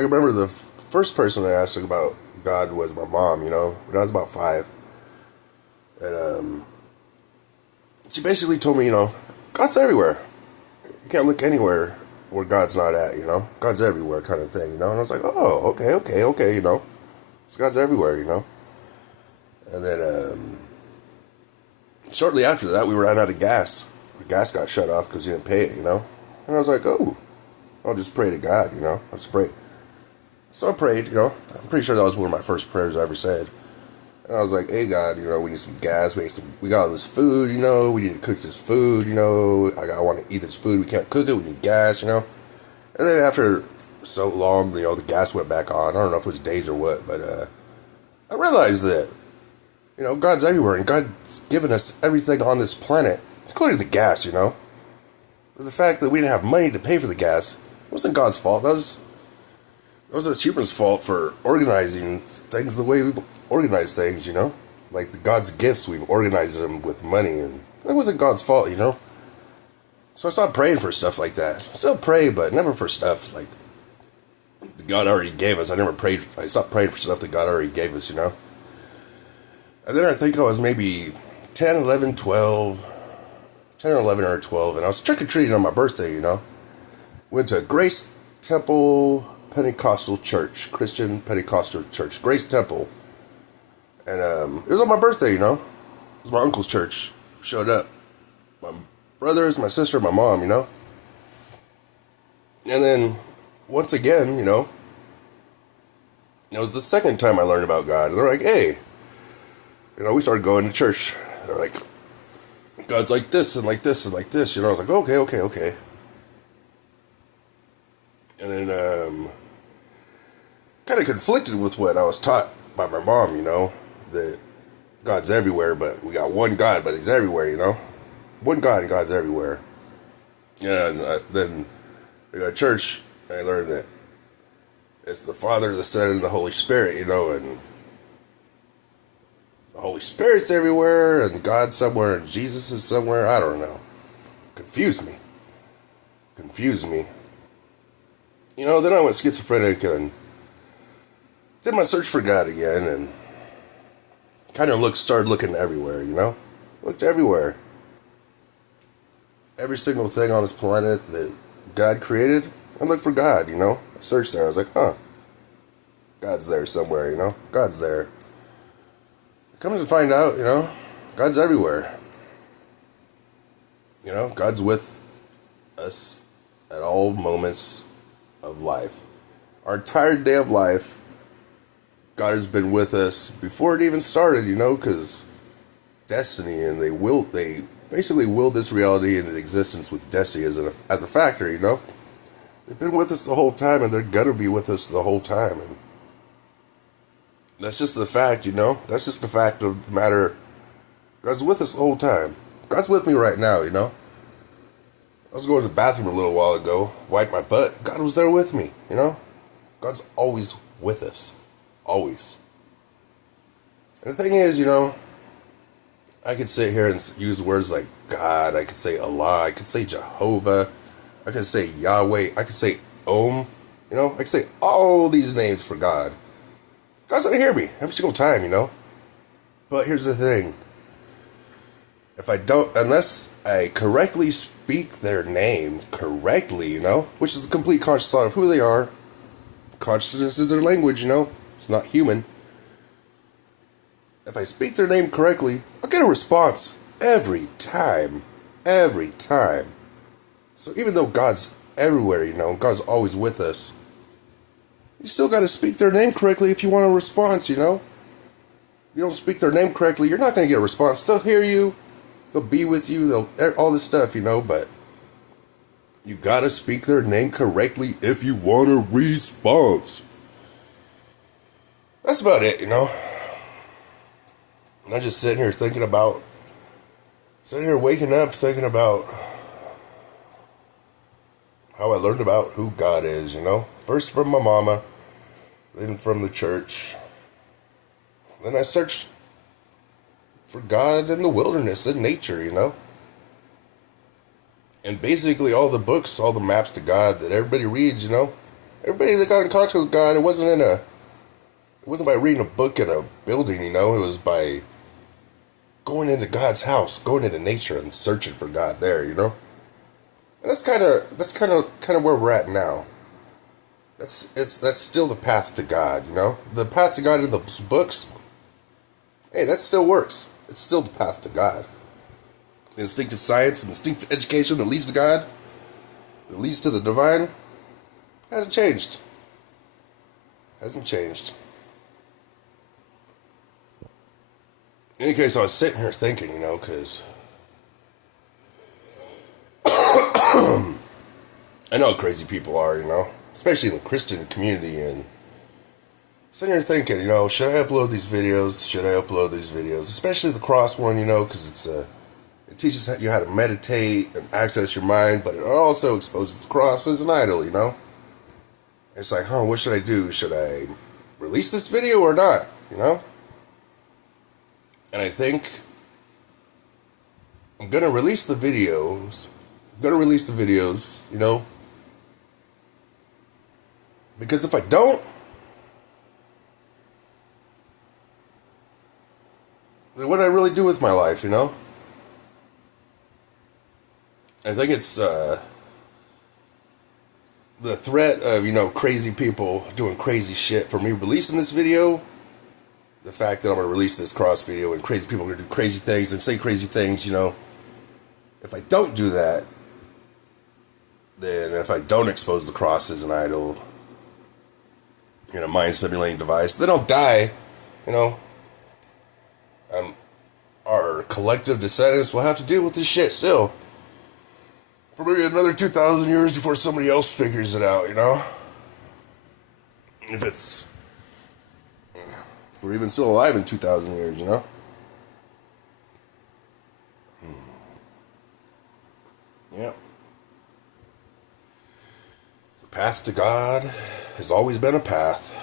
I remember the first person I asked about God was my mom, when I was about 5. And she basically told me, God's everywhere. You can't look anywhere where God's not at, God's everywhere kind of thing, And I was like, oh, okay, So God's everywhere, And then shortly after that, we ran out of gas. The gas got shut off because he didn't pay it, And I was like, oh, I'll just pray to God, I'll just pray. So I prayed, I'm pretty sure that was one of my first prayers I ever said. And I was like, hey, God, we need some gas. We got all this food, we need to cook this food, I want to eat this food. We can't cook it. We need gas, And then after so long, the gas went back on. I don't know if it was days or what, but I realized that, God's everywhere. And God's given us everything on this planet, including the gas, But the fact that we didn't have money to pay for the gas wasn't God's fault. That was us humans' fault for organizing things the way we've organized things, Like God's gifts, we've organized them with money, and that wasn't God's fault, So I stopped praying for stuff like that. Still pray, but never for stuff like God already gave us. I stopped praying for stuff that God already gave us, And then I think I was maybe 10, 11, 12, 10 or 11 or 12, and I was trick-or-treating on my birthday, Went to Grace Temple Pentecostal Church, Christian Pentecostal Church, Grace Temple. And it was on my birthday, It was my uncle's church. Showed up. My brothers, my sister, my mom, And then, once again, it was the second time I learned about God. And they're like, hey, we started going to church. They're like, God's like this and like this and like this, I was like, okay. And then, kind of conflicted with what I was taught by my mom, that God's everywhere, but we got one God, but he's everywhere, One God and God's everywhere. And then at church, I learned that it's the Father, the Son, and the Holy Spirit, and the Holy Spirit's everywhere, and God's somewhere, and Jesus is somewhere. I don't know. Confused me. Then I went schizophrenic and did my search for God again, and kind of started looking everywhere, Looked everywhere. Every single thing on this planet that God created, I looked for God, I searched there. I was like, God's there somewhere, God's there. Come to find out, God's everywhere. God's with us at all moments of life. Our entire day of life, God has been with us before it even started, because destiny, and they basically willed this reality into existence with destiny as a factor, They've been with us the whole time, and they're gonna be with us the whole time, and that's just the fact, That's just the fact of the matter. God's with us the whole time. God's with me right now, I was going to the bathroom a little while ago, wiped my butt. God was there with me, God's always with us. Always. And the thing is, I could sit here and use words like God, I could say Allah, I could say Jehovah, I could say Yahweh, I could say Om, I could say all these names for God. God's gonna hear me every single time, But here's the thing. Unless I correctly speak their name correctly, which is a complete conscious thought of who they are. Consciousness is their language, It's not human. If I speak their name correctly, I'll get a response every time. Every time. So even though God's everywhere, God's always with us, you still got to speak their name correctly if you want a response, If you don't speak their name correctly, you're not going to get a response. They'll hear you. They'll be with you. All this stuff, but you got to speak their name correctly if you want a response. That's about it, And I'm just sitting here waking up thinking about how I learned about who God is, First from my mama, then from the church. Then I searched for God in the wilderness, in nature, And basically all the books, all the maps to God that everybody reads, Everybody that got in contact with God, it wasn't by reading a book in a building, you know. It was by going into God's house, going into nature and searching for God there, you know. And that's kind of where we're at now. That's still the path to God, you know. The path to God in the books, hey, that still works. It's still the path to God. The instinctive science and instinctive education that leads to God, that leads to the divine, hasn't changed. Hasn't changed. In any case, I was sitting here thinking, you know, because I know how crazy people are, you know, especially in the Christian community, and sitting here thinking, you know, should I upload these videos? Should I upload these videos? Especially the cross one, you know, because it teaches you how to meditate and access your mind, but it also exposes the cross as an idol, you know? It's like, what should I do? Should I release this video or not, you know? And I think I'm going to release the videos. You know? Because if I don't, then what do I really do with my life, you know? I think it's the threat of, you know, crazy people doing crazy shit for me releasing this video. The fact that I'm going to release this cross video and crazy people are going to do crazy things and say crazy things, you know. If I don't do that, then if I don't expose the cross as an idol, you know, mind stimulating device, then I'll die, you know. Our collective descendants will have to deal with this shit still. For maybe another 2,000 years before somebody else figures it out, you know? If we're even still alive in 2,000 years, you know? Yep. The path to God has always been a path.